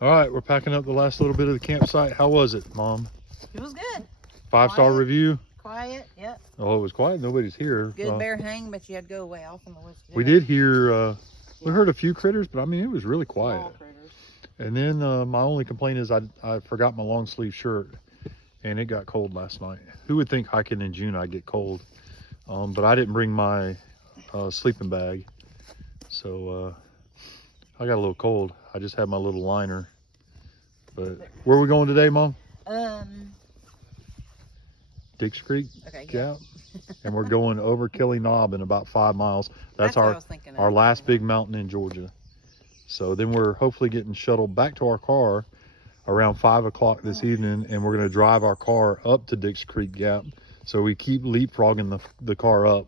All right, we're packing up the last little bit of the campsite. How was it, Mom? It was good. 5-star review? Quiet, yep. Oh, it was quiet. Nobody's here. Good bear hang, but you had to go way off in the woods. We did hear, we heard a few critters, but I mean, it was really quiet. Small critters. And then my only complaint is I forgot my long sleeve shirt and it got cold last night. Who would think hiking in June I'd get cold? But I didn't bring my sleeping bag. So I got a little cold. I just had my little liner. But where are we going today, Mom? Dix Creek Gap. And we're going over Kelly Knob in about 5 miles. That's our last big mountain in Georgia. So then we're hopefully getting shuttled back to our car around 5 o'clock this evening, and we're going to drive our car up to Dix Creek Gap. So we keep leapfrogging the car up.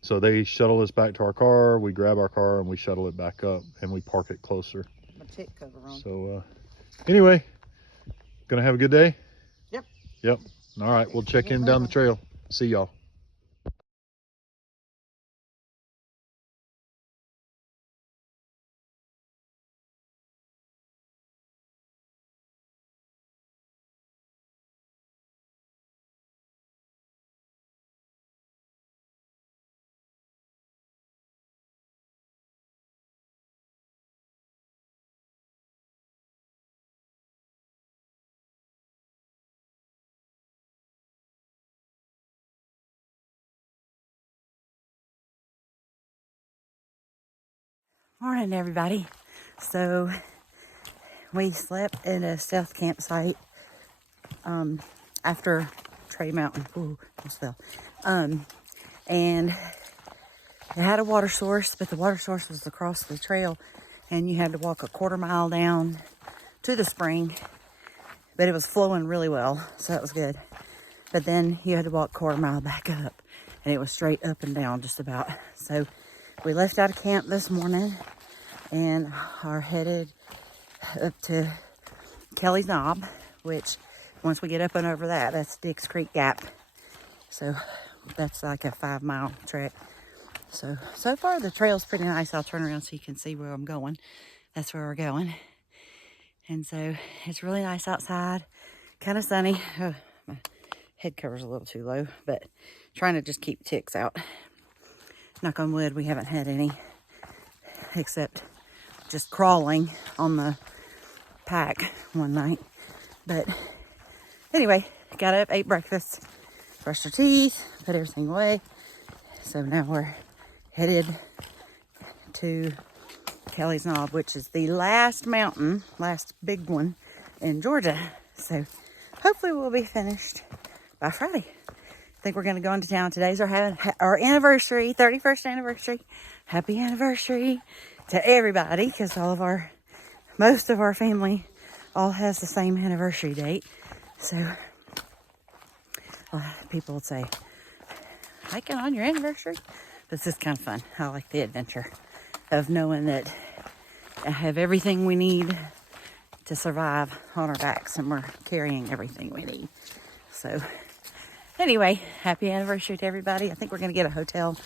So they shuttle us back to our car, we grab our car, and we shuttle it back up, and we park it closer. So anyway, gonna have a good day? Yep. All right, we'll check in down the trail. See y'all. Morning, everybody. So we slept in a stealth campsite after Trey Mountain. Ooh, almost fell. And it had a water source, but the water source was across the trail, and you had to walk a 1/4 mile down to the spring. But it was flowing really well, so that was good. But then you had to walk 1/4 mile back up, and it was straight up and down just about. So we left out of camp this morning and are headed up to Kelly's Knob, which once we get up and over that, that's Dix Creek Gap. So that's like a 5-mile trek. So far the trail's pretty nice. I'll turn around so you can see where I'm going. That's where we're going. And so it's really nice outside, kind of sunny. Oh, my head cover's a little too low, but trying to just keep ticks out. Knock on wood, we haven't had any, except just crawling on the pack one night. But anyway, got up, ate breakfast, brushed our teeth, put everything away. So now we're headed to Kelly's Knob, which is the last mountain, last big one in Georgia. So hopefully we'll be finished by Friday. I think we're going to go into town. Today's our anniversary, 31st anniversary. Happy anniversary to everybody, because most of our family all has the same anniversary date. So people would say, hiking on your anniversary? This is kind of fun. I like the adventure of knowing that I have everything we need to survive on our backs, and we're carrying everything we need. So anyway, happy anniversary to everybody. I think we're going to get a hotel.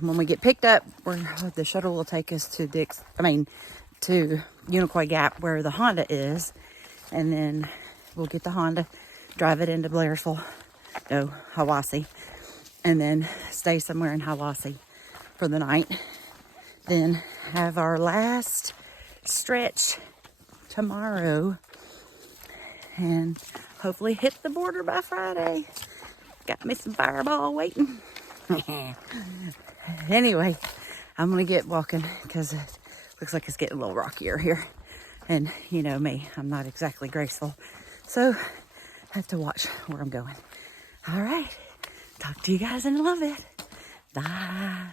When we get picked up, the shuttle will take us to to Unicoi Gap, where the Honda is, and then we'll get the Honda, drive it into Hiwassee, and then stay somewhere in Hiwassee for the night. Then have our last stretch tomorrow, and hopefully hit the border by Friday. Got me some Fireball waiting. Anyway, I'm gonna get walking because it looks like it's getting a little rockier here. And you know me, I'm not exactly graceful. So I have to watch where I'm going. All right, talk to you guys in a little bit. Bye.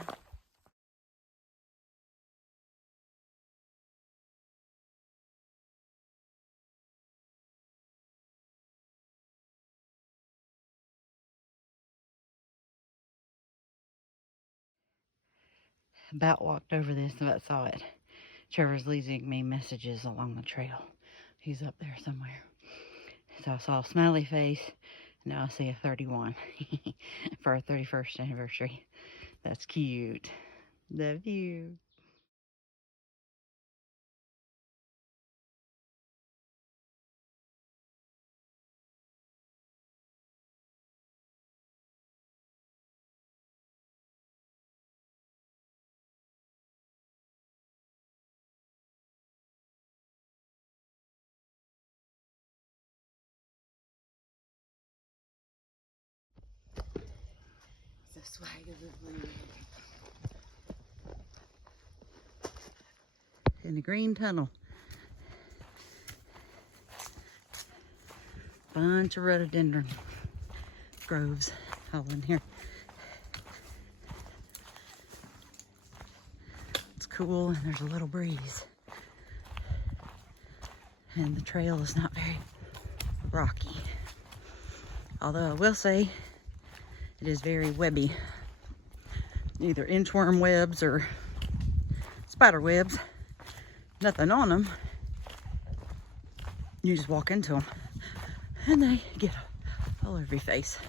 About walked over this and about saw it. Trevor's leaving me messages along the trail. He's up there somewhere. So I saw a smiley face. Now I see a 31 for our 31st anniversary. That's cute. Love you. The swag of the blue. In the green tunnel. Bunch of rhododendron groves all in here. It's cool and there's a little breeze. And the trail is not very rocky. Although I will say it is very webby. Either inchworm webs or spider webs. Nothing on them. You just walk into them and they get all over your face.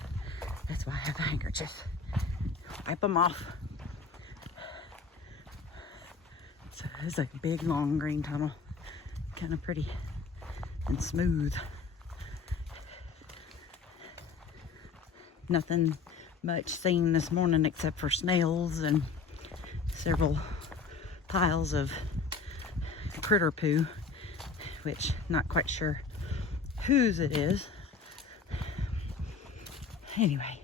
That's why I have a handkerchief. Wipe them off. So it's like a big long green tunnel. Kind of pretty and smooth. Nothing much seen this morning except for snails and several piles of critter poo, which not quite sure whose it is. Anyway,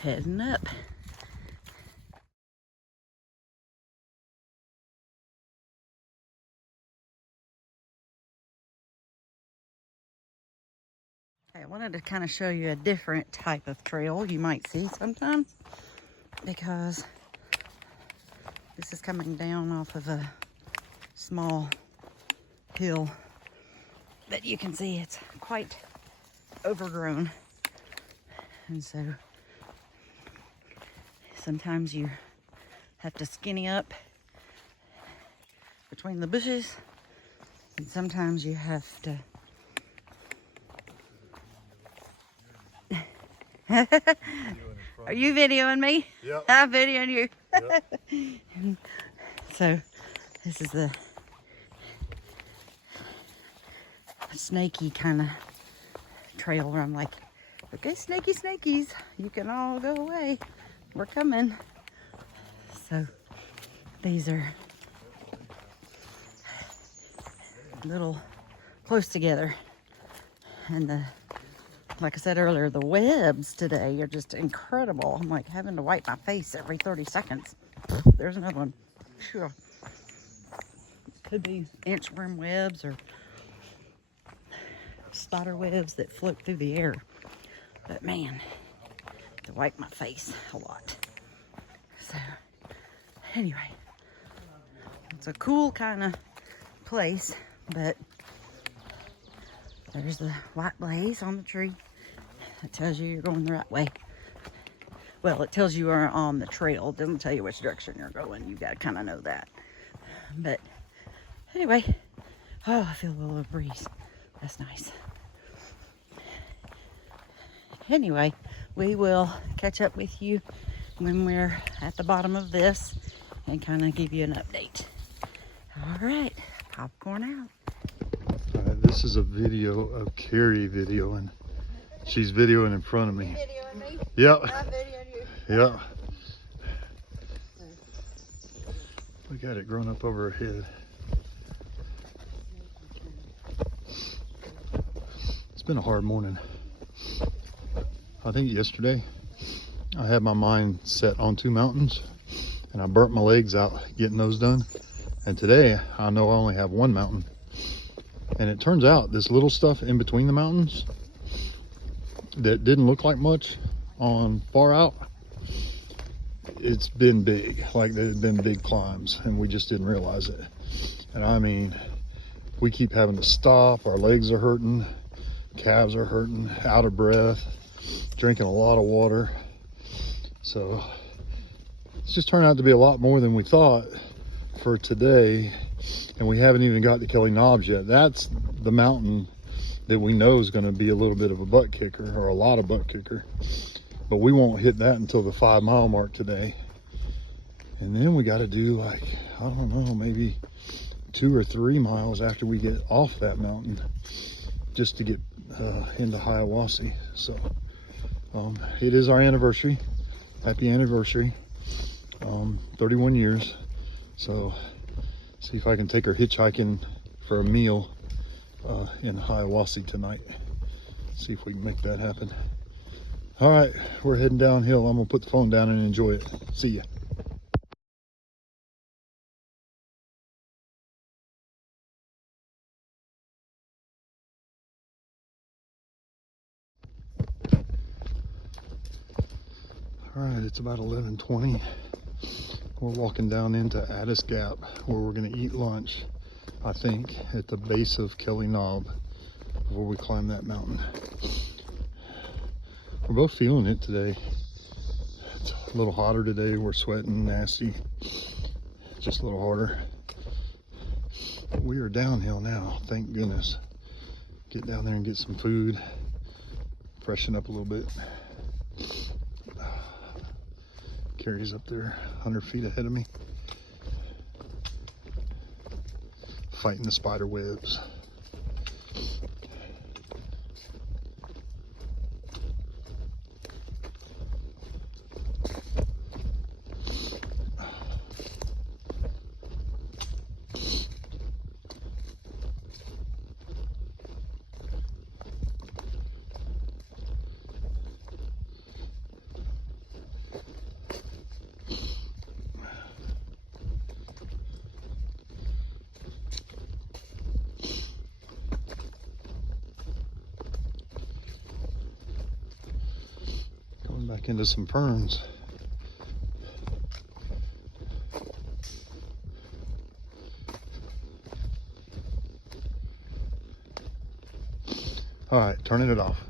heading up. I wanted to kind of show you a different type of trail you might see sometimes, because this is coming down off of a small hill that you can see it's quite overgrown, and so sometimes you have to skinny up between the bushes, and sometimes you have to Are you videoing me? Yep. I'm videoing you. Yep. So this is the snaky kind of trail where I'm like, okay, snakies, you can all go away. We're coming. So these are a little close together. And like I said earlier, the webs today are just incredible. I'm like having to wipe my face every 30 seconds. There's another one. Sure. Could be inchworm webs or spider webs that float through the air. But man, to wipe my face a lot. So anyway, it's a cool kind of place, but there's the white blaze on the tree. It tells you you're going the right way. Well, it tells you you're on the trail. It doesn't tell you which direction you're going. You got to kind of know that. But anyway, oh, I feel a little breeze. That's nice. Anyway, we will catch up with you when we're at the bottom of this and kind of give you an update. All right, popcorn out. All right, this is a video of Carrie videoing. She's videoing in front of me. You videoing me? Yep. I'm videoing you. Yep. We got it growing up over her head. It's been a hard morning. I think yesterday I had my mind set on 2 mountains and I burnt my legs out getting those done. And today I know I only have 1 mountain. And it turns out this little stuff in between the mountains that didn't look like much on far out, it's been big. Like there's been big climbs and we just didn't realize it. And I mean, we keep having to stop. Our legs are hurting, calves are hurting, out of breath, drinking a lot of water. So it's just turned out to be a lot more than we thought for today. And we haven't even got to Kelly Knobs yet. That's the mountain that we know is going to be a little bit of a butt kicker, or a lot of butt kicker. But we won't hit that until the 5 mile mark today. And then we got to do like, I don't know, maybe 2 or 3 miles after we get off that mountain just to get into Hiawassee. So it is our anniversary. Happy anniversary. 31 years. So see if I can take her hitchhiking for a meal in Hiawassee tonight. See if we can make that happen. All right, we're heading downhill. I'm gonna put the phone down and enjoy it. See ya. All right, it's about 11:20. We're walking down into Addis Gap where we're gonna eat lunch, I think, at the base of Kelly Knob before we climb that mountain. We're both feeling it today. It's a little hotter today. We're sweating nasty. Just a little harder. But we are downhill now, thank goodness. Get down there and get some food, freshen up a little bit. Carrie's up there 100 feet ahead of me, fighting the spider webs. Back into some ferns. All right, turning it off.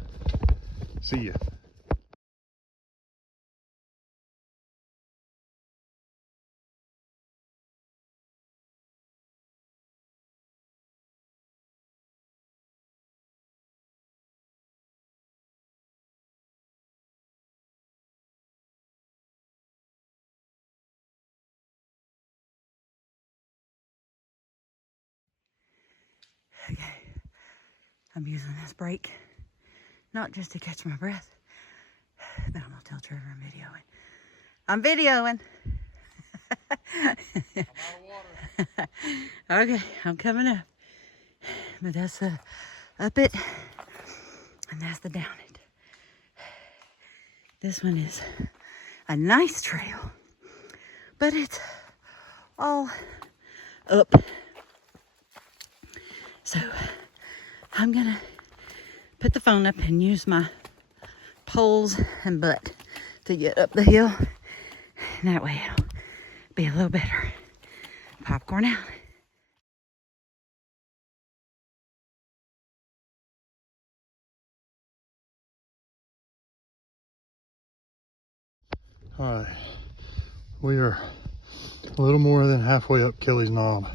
See ya. Okay, I'm using this break, not just to catch my breath, but I'm gonna tell Trevor I'm videoing. I'm out of water. Okay, I'm coming up. But that's the up it, and that's the down it. This one is a nice trail, but it's all up. So I'm gonna put the phone up and use my poles and butt to get up the hill. And that way it'll be a little better. Popcorn out. All right, we are a little more than halfway up Kelly's Knob,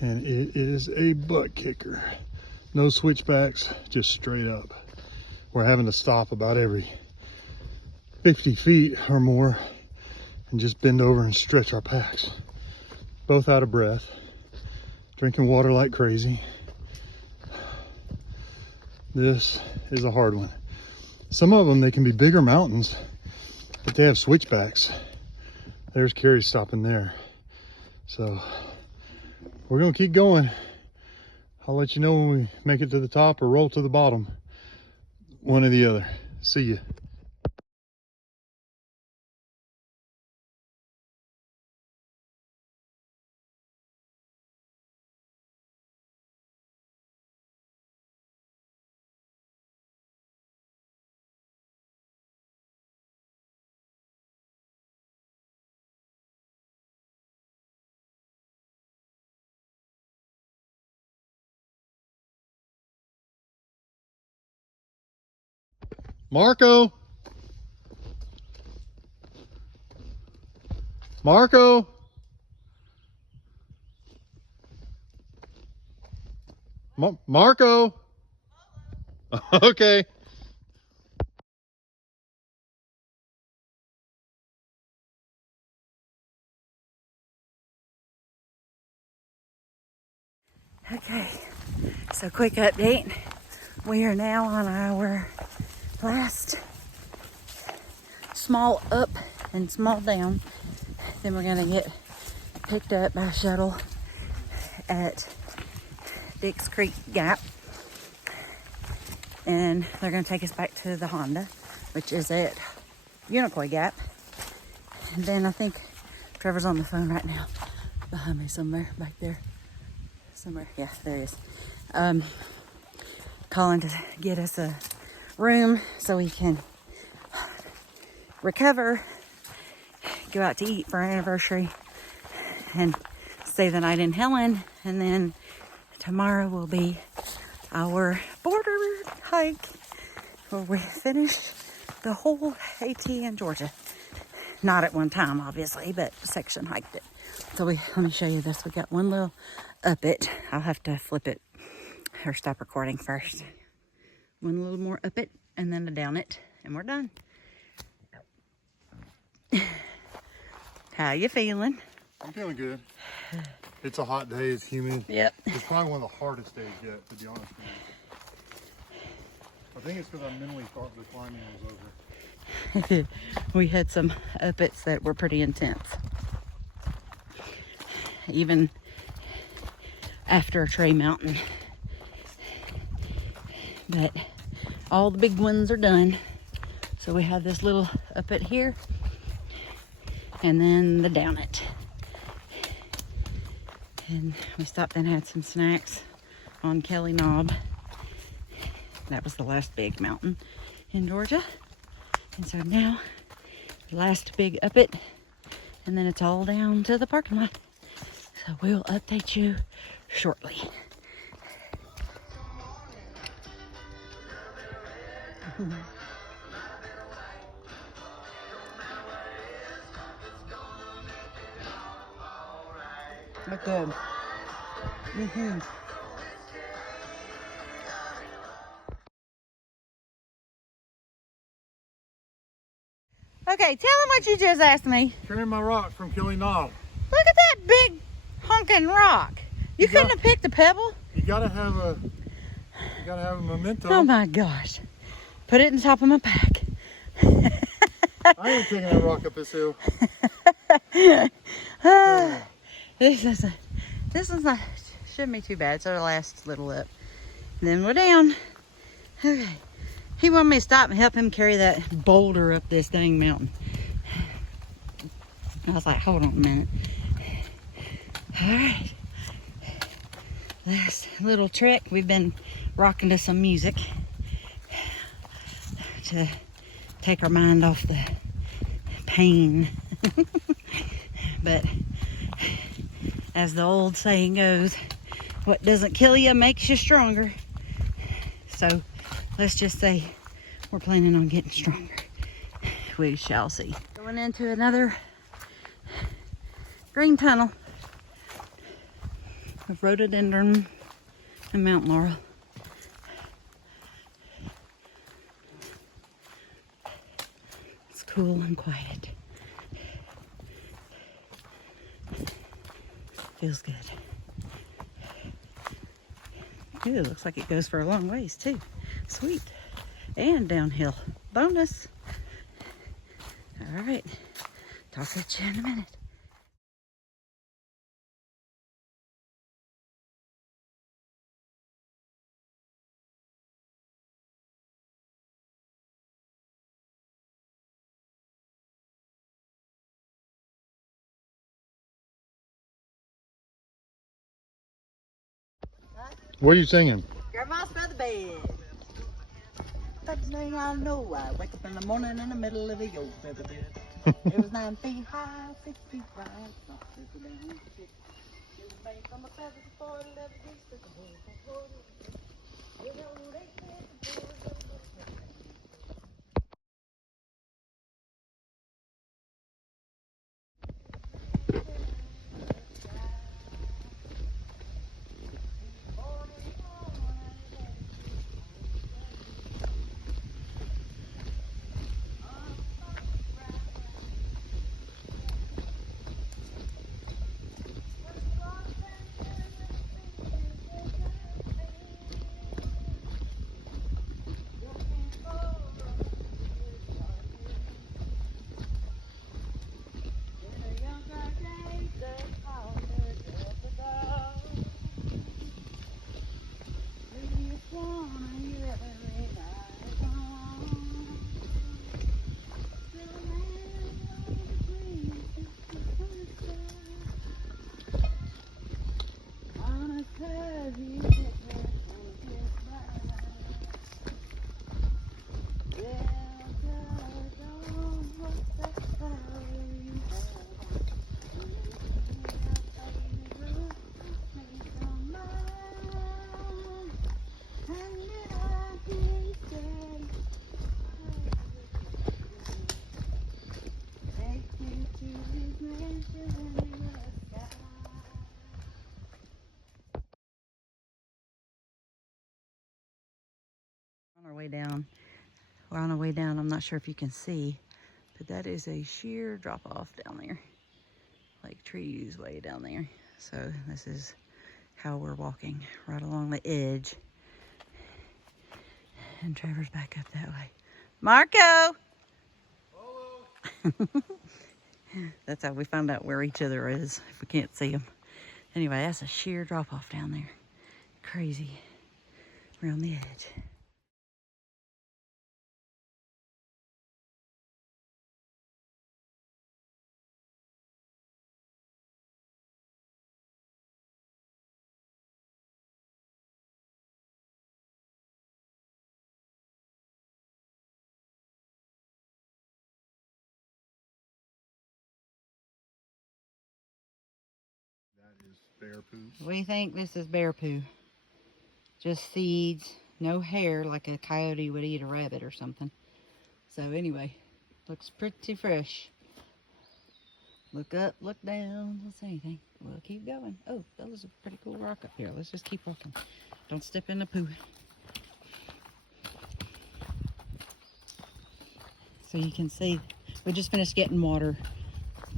and it is a butt kicker. No switchbacks, just straight up. We're having to stop about every 50 feet or more and just bend over and stretch our packs. Both out of breath, drinking water like crazy. This is a hard one. Some of them, they can be bigger mountains, but they have switchbacks. There's Carrie stopping there. So we're gonna keep going. I'll let you know when we make it to the top or roll to the bottom. One or the other. See ya. Marco! Marco! Marco! Okay. Okay, so quick update. We are now on our last small up and small down. Then we're gonna get picked up by shuttle at Dix Creek Gap. And they're gonna take us back to the Honda. which is at Unicoi Gap. And then I think Trevor's on the phone right now, behind me somewhere, back there. Somewhere, yeah, there he is. Calling to get us a room so we can recover, go out to eat for our anniversary, and stay the night in Helen. And then tomorrow will be our border hike, where we finish the whole AT in Georgia. Not at one time, obviously, but section hiked it. So let me show you this. We got one little up it. I'll have to flip it or stop recording first. One little more up it and then a down it, and we're done. How you feeling? I'm feeling good. It's a hot day. It's humid. Yep. It's probably one of the hardest days yet, to be honest with you. I think it's because I mentally thought the climbing was over. We had some up-its that were pretty intense. Even after a Tray Mountain. But all the big ones are done. So we have this little up-it here. And then the down it. And we stopped and had some snacks on Kelly Knob. That was the last big mountain in Georgia. And so now, last big up it, and then it's all down to the parking lot. So we'll update you shortly. Look good. Okay, tell him what you just asked me. Carrying my rock from Kelly Knob. Look at that big honking rock. You couldn't have picked a pebble? You gotta have a memento. Oh my gosh. Put it in the top of my pack. I ain't taking that rock up this hill. This one's not, shouldn't be too bad. It's our last little up. And then we're down. Okay. He wanted me to stop and help him carry that boulder up this dang mountain. I was like, hold on a minute. All right. Last little trek. We've been rocking to some music to take our mind off the pain. But as the old saying goes, what doesn't kill you makes you stronger. So let's just say we're planning on getting stronger. We shall see. Going into another green tunnel of rhododendron and mountain laurel. It's cool and quiet. Feels good. Ooh, looks like it goes for a long ways too. Sweet. And downhill. Bonus. All right. Talk to you in a minute. What are you singing? Grandma's feather bed. First thing I know, I wake up in the morning in the middle of the old feather bed. It was 9 feet high, 6 feet wide. On the feathers before it ever gets to the hole. way down. We're on the way down. I'm not sure if you can see, but that is a sheer drop off down there. Like trees way down there. So this is how we're walking, right along the edge. And Trevor's back up that way. Marco! That's how we find out where each other is if we can't see them. Anyway, that's a sheer drop off down there. Crazy. We're on the edge. That is bear poo. We think this is bear poo. Just seeds, no hair like a coyote would eat a rabbit or something. So anyway, looks pretty fresh. Look up, look down, don't see anything. We'll keep going. Oh, that was a pretty cool rock up here. Let's just keep walking. Don't step in the poo. So you can see, we just finished getting water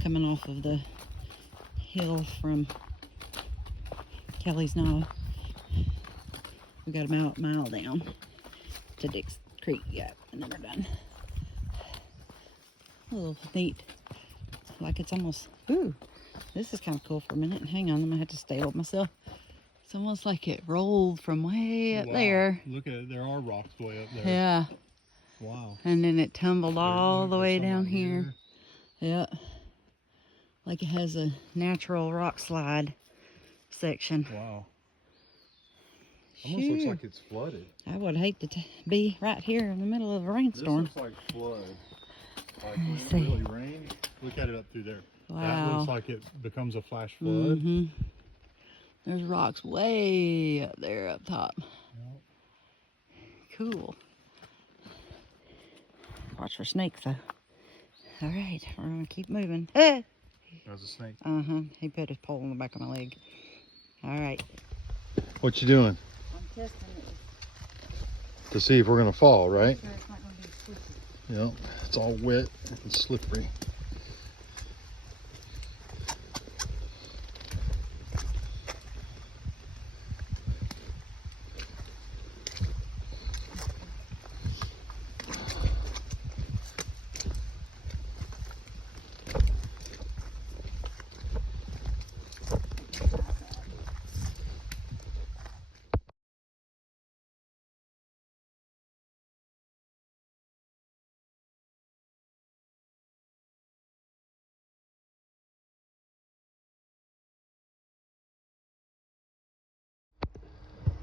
coming off of the hill from Kelly's Knob. We got about a mile down to Dick's Creek Gap, and then we're done. A little neat. Like it's almost, ooh, this is kind of cool for a minute. Hang on, I'm gonna have to stay with myself. It's almost like it rolled from way up there. Look at it, there are rocks way up there. Yeah. Wow. And then it tumbled all the way down here. Yeah. Like it has a natural rock slide section. Wow. Almost looks like it's flooded. I would hate to be right here in the middle of a rainstorm. This looks like flood. Like when it really rained. Look at it up through there. Wow. That looks like it becomes a flash flood. Mm-hmm. There's rocks way up there up top. Yep. Cool. Watch for snakes though. All right, we're gonna keep moving. Ah! There's a snake. Uh-huh. He put his pole on the back of my leg. All right. What you doing? I'm testing it. To see if we're gonna fall, right? Sure it's not gonna be slippery. Yep. It's all wet and slippery.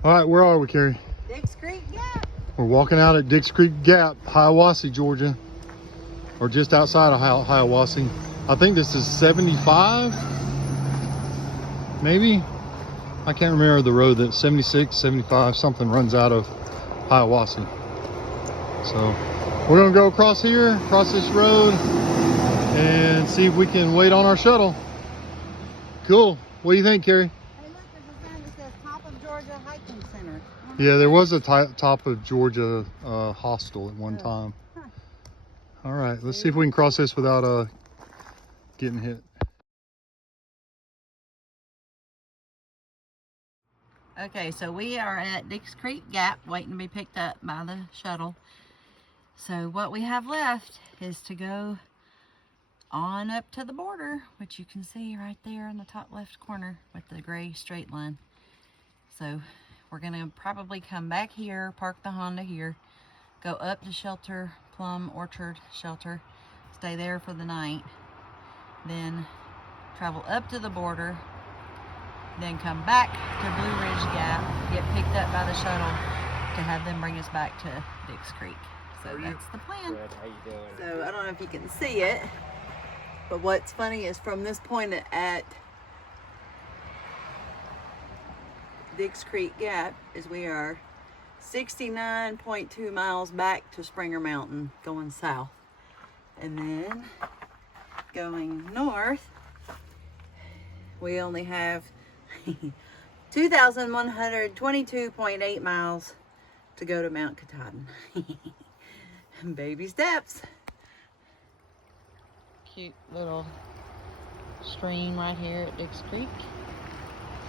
All right, where are we, Carrie? Dick's Creek Gap. We're walking out at Dick's Creek Gap, Hiawassee, Georgia, or just outside of Hiawassee. I think this is 75, maybe. I can't remember the road. That 76, 75, something runs out of Hiawassee. So we're gonna go across here, across this road, and see if we can wait on our shuttle. Cool. What do you think, Carrie? Hey, look, there's a sign that says Top of Georgia Hiking Center. Yeah, there was a Top of Georgia hostel at one time. Huh. All right, let's see if we can cross this without getting hit. Okay, so we are at Dick's Creek Gap waiting to be picked up by the shuttle. So what we have left is to go on up to the border, which you can see right there in the top left corner with the gray straight line. So we're gonna probably come back here, park the Honda here, go up to Shelter, Plum Orchard Shelter, stay there for the night, then travel up to the border, then come back to Blue Ridge Gap, get picked up by the shuttle to have them bring us back to Dick's Creek. So that's the plan. Good. How you doing? So I don't know if you can see it, but what's funny is from this point at Dick's Creek Gap is we are 69.2 miles back to Springer Mountain going south. And then going north, we only have 2,122.8 miles to go to Mount Katahdin. Baby steps. Cute little stream right here at Dix Creek.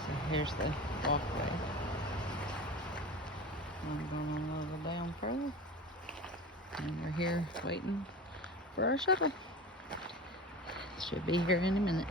So here's the walkway. I'm going a little down further. And we're here waiting for our shuttle. Should be here in a minute.